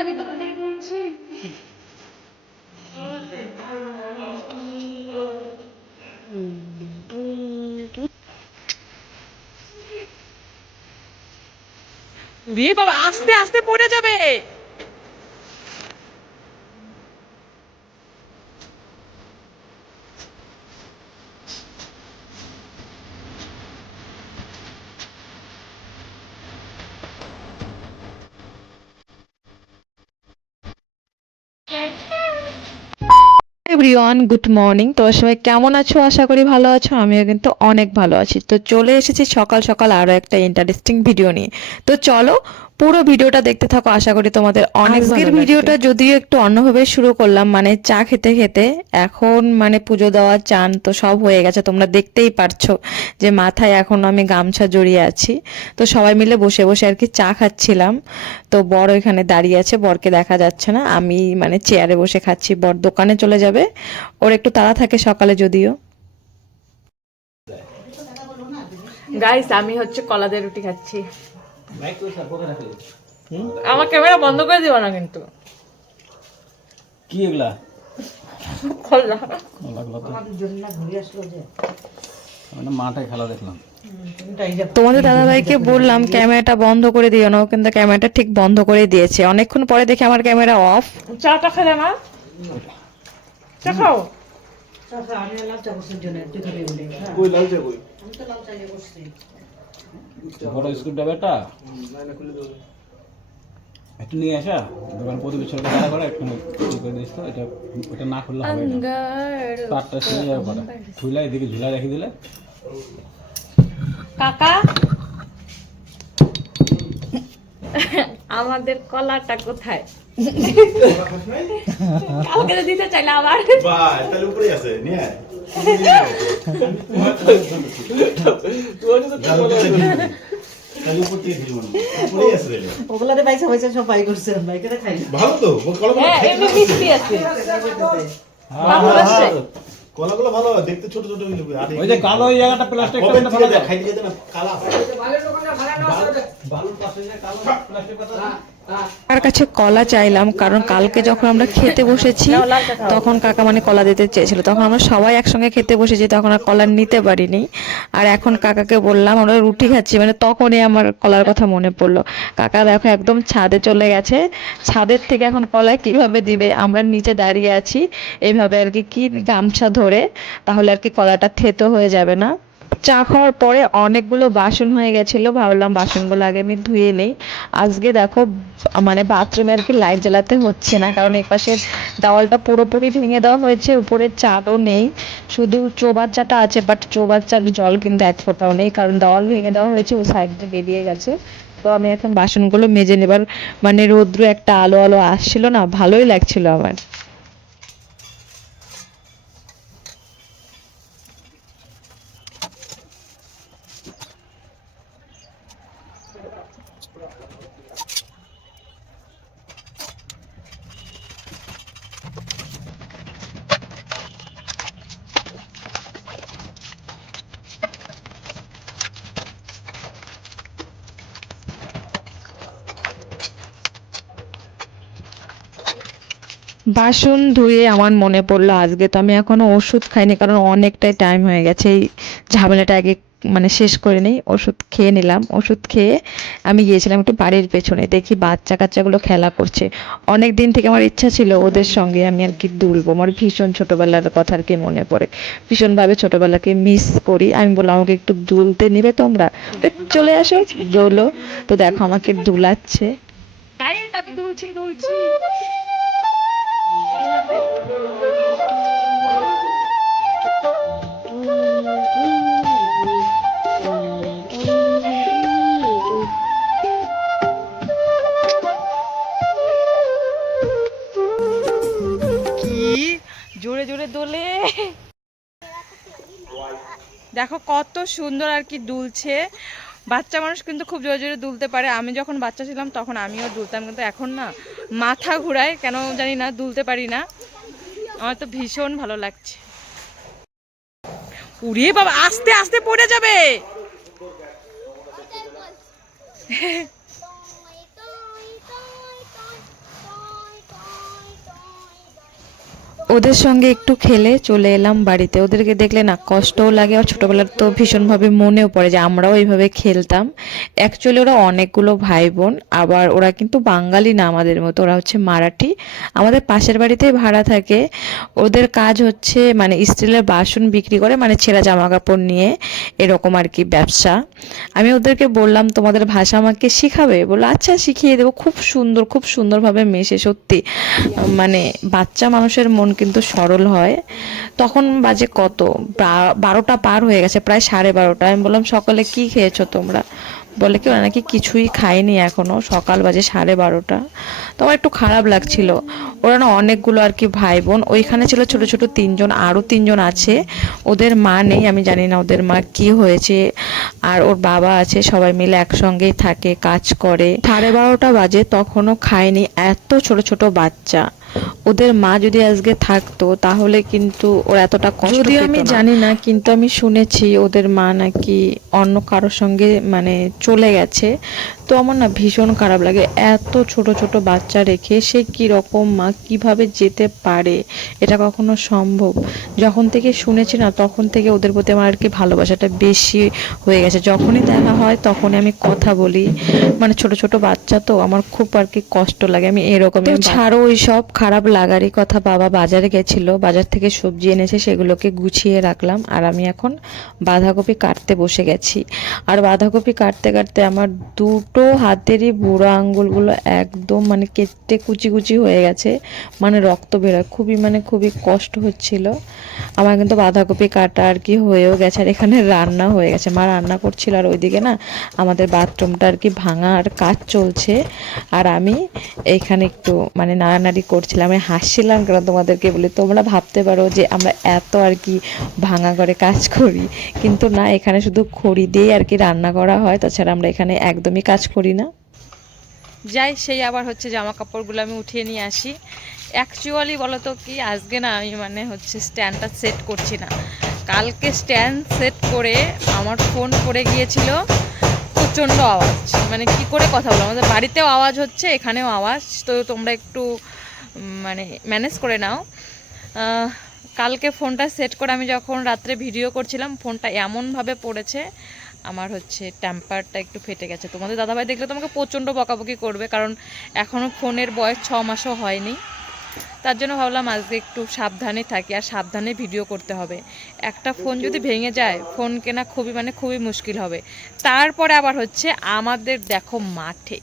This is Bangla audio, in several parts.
লাগে তো দেখছি। বিয়ে বাবা আস্তে আস্তে পড়ে যাবে। Everyone, good morning. তো সবাই কেমন আছো? আশা করি ভালো আছো, আমিও কিন্তু অনেক ভালো আছি। তো চলে এসেছি সকাল সকাল আরও একটা ইন্টারেস্টিং ভিডিও নিয়ে। তো চলো পুরো ভিডিওটা দেখতে থাকো আশা করি তোমাদের অনেক আজকের ভিডিওটা যদিও একটু অন্যভাবে শুরু করলাম মানে চা খেতে খেতে এখন মানে পুজো দেওয়া চান তো সব হয়ে গেছে তোমরা দেখতেই পারছ যে মাথায় এখন আমি গামছা জড়িয়ে আছি। তো সবাই মিলে বসে বসে আর কি চা খাচ্ছিলাম। তো বর এখানে দাঁড়িয়ে আছে বরকে দেখা যাচ্ছে না আমি মানে চেয়ারে বসে খাচ্ছি বর দোকানে চলে যাবে ওর একটু তাড়া থাকে সকালে যদিও। গাইস আমি হচ্ছে কলা দিয়ে রুটি খাচ্ছি। আমার ক্যামেরা বন্ধ করে দিও না কিন্তু। কি এগুলা? তো। মানে মাঠে খেলা দেখলাম। তোমাদের দাদাভাইকে বললাম ক্যামেরাটা বন্ধ করে দিও না ও কিন্তু ক্যামেরাটা ঠিক বন্ধ করে দিয়েছে। অনেকক্ষণ পরে দেখি আমার ক্যামেরা অফ। চাটা খেলে না? চা খাও। কই লালচে কই? বড় স্কুল ড্রাইভারটা একটু? নিয়ে আসা। দোকান প্রদীপের দাঁড়া করে একটু করে দিস তো এটা ওটা না খুললে হবে না। তারটা ছিঁড়ে যাবে পরে খুলে এদিকে ঝুলা রেখে দিলে। কাকা? আমাদের কলাটা কোথায়? কালকে তো দিতে চাইলে আবার। বাহ তাহলে উপরে আছে নিয়ে ওগুলাতে পয়সা পয়সা সব করছে খাই ভালো তো কলাগুলো হ্যাঁ এমনি ভালো মিষ্টি আছে। আছে ভালো আছে। কলাগুলো ভালো দেখতে ছোট ছোট ওই যে কালো ওই জায়গাটা প্লাস্টিক কবে থেকে দেখ, খাইতে যেতে না কালা। বালুর পাশে কালো প্লাস্টিক পাতা কাকার কাছে কলা চাইলাম কারণ কালকে যখন আমরা খেতে বসেছি তখন কাকা মানে কলা দিতে চেয়েছিল। তখন আমরা সবাই একসঙ্গে খেতে বসেছি তখন আর কলা নিতে পারিনি। আর এখন কাকাকে বললাম আমরা রুটি খাচ্ছি মানে তখনই আমার কলার কথা মনে পড়ল। কাকা দেখো একদম ছাদে চলে গেছে। ছাদের থেকে এখন কলা কীভাবে দিবে? আমরা নিচে দাঁড়িয়ে আছি। এইভাবে আর কি কি গামছা ধরে তাহলে আর কি কলাটা থেতো হয়ে যাবে না। চা খাওয়ার পরে অনেকগুলো বাসন হয়ে গেছিল, ভাবলাম বাসনগুলো আগে আমি ধুয়ে নেই। আজকে দেখো মানে বাথরুমে আর কি লাইট জ্বালাতে হচ্ছে না, কারণ এই পাশের দেওয়ালটা পুরোপুরি ভেঙে দেওয়া হয়েছে, উপরে চালও নেই। শুধু চোবার চাটা আছে বাট চোবার চাল জল কিন্তু এক ফোঁটাও নেই, কারণ দেওয়াল ভেঙে দেওয়া হয়েছে, ও সাইড বেরিয়ে গেছে। তো আমি এখন বাসনগুলো মেজে নেবার মানে রৌদ্র একটা আলো আলো আসছিল না, ভালোই লাগছিল আমার। বাসন ধুয়ে আমার মনে পড়ল, আজকে তো আমি এখনও ওষুধ খাইনি, কারণ অনেকটাই টাইম হয়ে গেছে। এই ঝামেলাটা আগে মানে শেষ করে নেই, ওষুধ খেয়ে নিলাম। ওষুধ খেয়ে আমি গিয়েছিলাম একটু বাড়ির পেছনে, দেখি বাচ্চা কাচ্চাগুলো খেলা করছে। অনেক দিন থেকে আমার ইচ্ছা ছিল ওদের সঙ্গে আমি আর কি দুলবো। আমার ভীষণ ছোটবেলার কথা আর কি মনে পড়ে। ভীষণভাবে ছোটবেলাকে মিস করি। আমি বললাম, আমাকে একটু দুলতে নিবে তোমরা? চলে আসো, দোলো। তো দেখো আমাকে দুলাচ্ছে। দুলছি দুলছি। দেখো কত সুন্দর আর কি দুলছে। বাচ্চা মানুষ কিন্তু খুব জোরে জোরে দুলতে পারে। আমি যখন বাচ্চা ছিলাম তখন আমিও দুলতাম, কিন্তু এখন না মাথা ঘুরায়, কেন জানি না, দুলতে পারি না। আমার তো ভীষণ ভালো লাগছে। উড়িয়ে বাবা, আস্তে আস্তে পড়ে যাবে। ওদের সঙ্গে একটু খেলে চলে এলাম বাড়িতে। ওদেরকে দেখলে না কষ্টও লাগে আর ছোটোবেলার তো ভীষণভাবে মনেও পড়ে যে আমরাও এইভাবে খেলতাম। অ্যাকচুয়ালি ওরা অনেকগুলো ভাই বোন আবার ওরা কিন্তু বাঙালি না আমাদের মতো, ওরা হচ্ছে মারাঠি। আমাদের পাশের বাড়িতেই ভাড়া থাকে। ওদের কাজ হচ্ছে মানে স্টিলের বাসন বিক্রি করে মানে ছেঁড়া জামা কাপড় নিয়ে এরকম আর কি ব্যবসা। আমি ওদেরকে বললাম, তোমাদের ভাষা আমাকে শিখাবে? বলল আচ্ছা শিখিয়ে দেবো। খুব সুন্দর, খুব সুন্দরভাবে মেশে সত্যি। মানে বাচ্চা মানুষের মন কিন্তু সরল হয়। তখন বাজে কত? বারোটা পার হয়ে গেছে, প্রায় সাড়ে বারোটা। আমি বললাম, সকালে কি খেয়েছো তোমরা? বলে কি, ওরা নাকি কিছুই খায়নি এখনও। সকাল বাজে সাড়ে বারোটা। তো আমার একটু খারাপ লাগছিল। ওরা না অনেকগুলো আর কি ভাই বোন ওইখানে ছিল ছোট ছোট তিনজন, আরও তিনজন আছে। ওদের মা নেই, আমি জানি না ওদের মা কি হয়েছে। আর ওর বাবা আছে, সবাই মিলে একসঙ্গেই থাকে, কাজ করে। সাড়ে বারোটা বাজে, তখনও খায়নি এত ছোট ছোট বাচ্চা। ওদের মা যদি আজকে থাকতো তাহলে কিন্তু ওর এতটা কষ্ট যদি আমি জানি না কিন্তু আমি শুনেছি ওদের মা নাকি অন্য কারোর সঙ্গে মানে চলে গেছে। তো আমার না ভীষণ খারাপ লাগে। এত ছোট ছোট বাচ্চা রেখে সে কি রকম মা কীভাবে যেতে পারে? এটা কখনো সম্ভব? যখন থেকে শুনেছি না তখন থেকে ওদের প্রতি আমার আর কি ভালোবাসাটা বেশি হয়ে গেছে। যখনই দেখা হয় তখনই আমি কথা বলি। মানে ছোট ছোট বাচ্চা তো আমার খুব আর কি কষ্ট লাগে। আমি এরকম ছাড়ো ওই সব খারাপ লাগারই কথা বাবা বাজারে গেছিল। বাজার থেকে সবজি এনেছে সেগুলোকে গুছিয়ে রাখলাম। আর আমি এখন বাঁধাকপি কাটতে বসে গেছি। আর বাঁধাকপি কাটতে কাটতে আমার দুটো হাতেরই বুড়ো আঙ্গুলগুলো একদম মানে কেটে কুচি কুচি হয়ে গেছে মানে রক্ত বেরোয় খুবই মানে খুবই কষ্ট হচ্ছিল। আমার কিন্তু বাঁধাকপি কাটা আর কি হয়েও গেছে আর এখানে রান্না হয়ে গেছে। মা রান্না করছিল আর ওইদিকে না আমাদের বাথরুমটা আর কি ভাঙা আর কাজ চলছে। আর আমি এখানে একটু মানে নাড়ানাড়ি করছিলাম। আমি হাসছিলাম কেন তোমাদেরকে বলি? তোমরা ভাবতে পারো যে আমরা এত আর কি ভাঙা করে কাজ করি। কিন্তু না, এখানে শুধু খড়ি দিয়েই আর কি রান্না করা হয়। তাছাড়া আমরা এখানে একদমই কাজ করি না। যাই, সেই আবার হচ্ছে জামা কাপড়গুলো আমি উঠিয়ে নিয়ে আসি। অ্যাকচুয়ালি বলো তো কি, আজকে না আমি মানে হচ্ছে স্ট্যান্ডটা সেট করছি না। কালকে স্ট্যান্ড সেট করে আমার ফোন পড়ে গিয়েছিল, প্রচণ্ড আওয়াজ। মানে কি করে কথা বলব? আমাদের বাড়িতেও আওয়াজ হচ্ছে, এখানেও আওয়াজ। তো তোমরা একটু মানে ম্যানেজ করে নাও। কালকে ফোনটা সেট করে আমি যখন রাত্রে ভিডিও করছিলাম ফোনটা এমনভাবে পড়েছে আমার হচ্ছে ট্যাম্পারটা একটু ফেটে গেছে। তোমাদের দাদাভাই দেখলে তোমাকে প্রচণ্ড বকাবকি করবে কারণ এখনও ফোনের বয়স ছ মাসও হয়নি। তার জন্য ভাবলাম আজকে একটু সাবধানে থাকি আর সাবধানে ভিডিও করতে হবে। একটা ফোন যদি ভেঙে যায় ফোন কেনা খুবই মানে খুবই মুশকিল হবে। তারপরে আবার হচ্ছে আমাদের দেখো মাঠে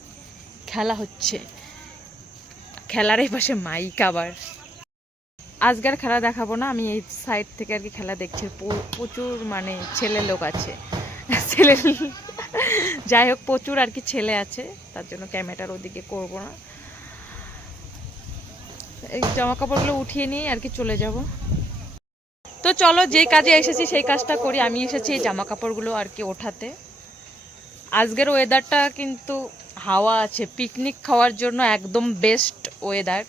খেলা হচ্ছে। খেলার এই পাশে মাইক আবার। আজকে আর খেলা দেখাবো না আমি এই সাইড থেকে আর কি খেলা দেখছি। প্রচুর মানে ছেলে লোক আছে। ছেলে যাই হোক, প্রচুর আর কি ছেলে আছে, তার জন্য ক্যামেরার ওদিকে করব না। এই জামা কাপড়গুলো উঠিয়ে নিয়ে আর কি চলে যাব। তো চলো যে কাজে এসেছি সেই কাজটা করি। আমি এসেছি এই জামা কাপড়গুলো আর কি ওঠাতে। আজকের ওয়েদারটা কিন্তু হাওয়া আছে। পিকনিক খাওয়ার জন্য একদম বেস্ট ওয়েদার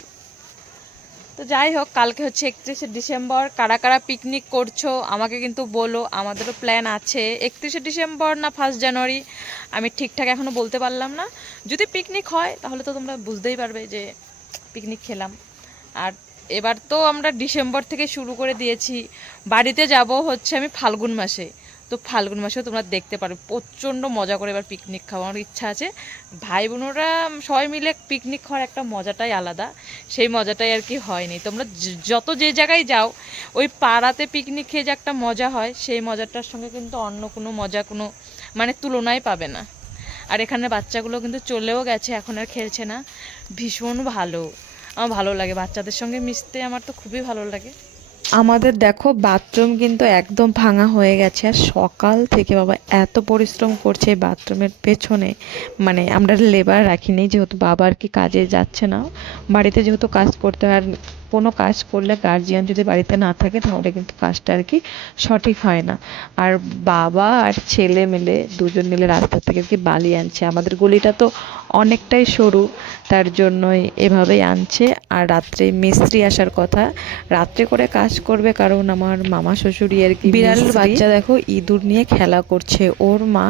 তো যাই হোক, কালকে হচ্ছে একত্রিশে ডিসেম্বর। কারা কারা পিকনিক করছ, আমাকে কিন্তু বলো। আমাদেরও প্ল্যান আছে। একত্রিশে ডিসেম্বর না ফার্স্ট জানুয়ারি আমি ঠিকঠাক এখনও বলতে পারলাম না। যদি পিকনিক হয়, তাহলে তো তোমরা বুঝতেই পারবে যে পিকনিক খেলাম। আর এবার তো আমরা ডিসেম্বর থেকে শুরু করে দিয়েছি। বাড়িতে যাব হচ্ছে আমি ফাল্গুন মাসে। তো ফাল্গুন মাসেও তোমরা দেখতে পারবে প্রচণ্ড মজা করে এবার পিকনিক খাওয়ার ইচ্ছা আছে। ভাই বোনরা সবাই মিলে পিকনিক খাওয়ার একটা মজাটাই আলাদা। সেই মজাটাই আর কি হয়নি। তোমরা যত যে জায়গায় যাও, ওই পাড়াতে পিকনিক খেয়ে যে একটা মজা হয়, সেই মজাটার সঙ্গে কিন্তু অন্য কোনো মজা কোনো মানে তুলনাই পাবে না। আর এখানে বাচ্চাগুলো কিন্তু চলেও গেছে, এখন আর খেলছে না। ভীষণ ভালো। আমার ভালো লাগে বাচ্চাদের সঙ্গে মিশতে, আমার তো খুবই ভালো লাগে। আমাদের দেখো বাথরুম কিন্তু একদম ভাঙা হয়ে গেছে। আর সকাল থেকে বাবা এত পরিশ্রম করছে বাথরুমের পেছনে। মানে আমরা লেবার রাখিনি, যেহেতু বাবা আর কি কাজে যাচ্ছে না। বাড়িতে যেহেতু কাজ করতে হয় আর কোনো কাজ করলে গার্জিয়ান যদি বাড়িতে না থাকে তাহলে কিন্তু কাজটা আর কি সঠিক হয় না। আর বাবা আর ছেলে মিলে দুজন মিলে রাস্তা থেকে আর কি বালি আনছে। আমাদের গলিটা তো অনেকটাই সরু তার জন্যই এভাবেই আনছে। আর রাত্রে মিস্ত্রি আসার কথা। রাত্রে করে কাজ করবে কারণ আমার মামা শ্বশুরই আর কি বিড়ালের বাচ্চা দেখো ইঁদুর নিয়ে খেলা করছে। ওর মা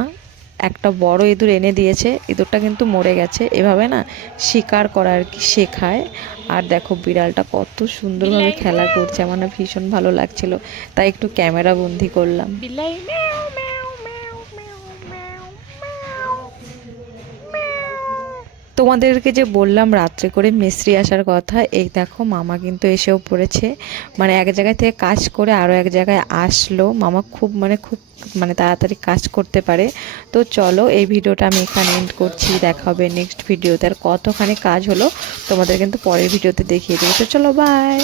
একটা বড় ইঁদুর এনে দিয়েছে ইঁদুরটা কিন্তু মরে গেছে। এভাবে না শিকার করা আর কি শেখায়। আর দেখো বিড়ালটা কত সুন্দরভাবে খেলা করছে আমার না ভীষণ ভালো লাগছিল। তাই একটু ক্যামেরা বন্দি করলাম। তোমাদেরকে যে বললাম রাত্রে করে মিস্ত্রি আসার কথা, এই দেখো মামা কিন্তু এসেও পড়েছে। মানে এক জায়গায় থেকে কাজ করে আরও এক জায়গায় আসলো। মামা খুব মানে খুব মানে তাড়াতাড়ি কাজ করতে পারে। তো চলো এই ভিডিওটা আমি এখানে এন্ড করছি। দেখা হবে নেক্সট ভিডিওতে আর কতখানি কাজ হলো তোমাদের কিন্তু পরের ভিডিওতে দেখিয়ে দেবো। তো চলো বাই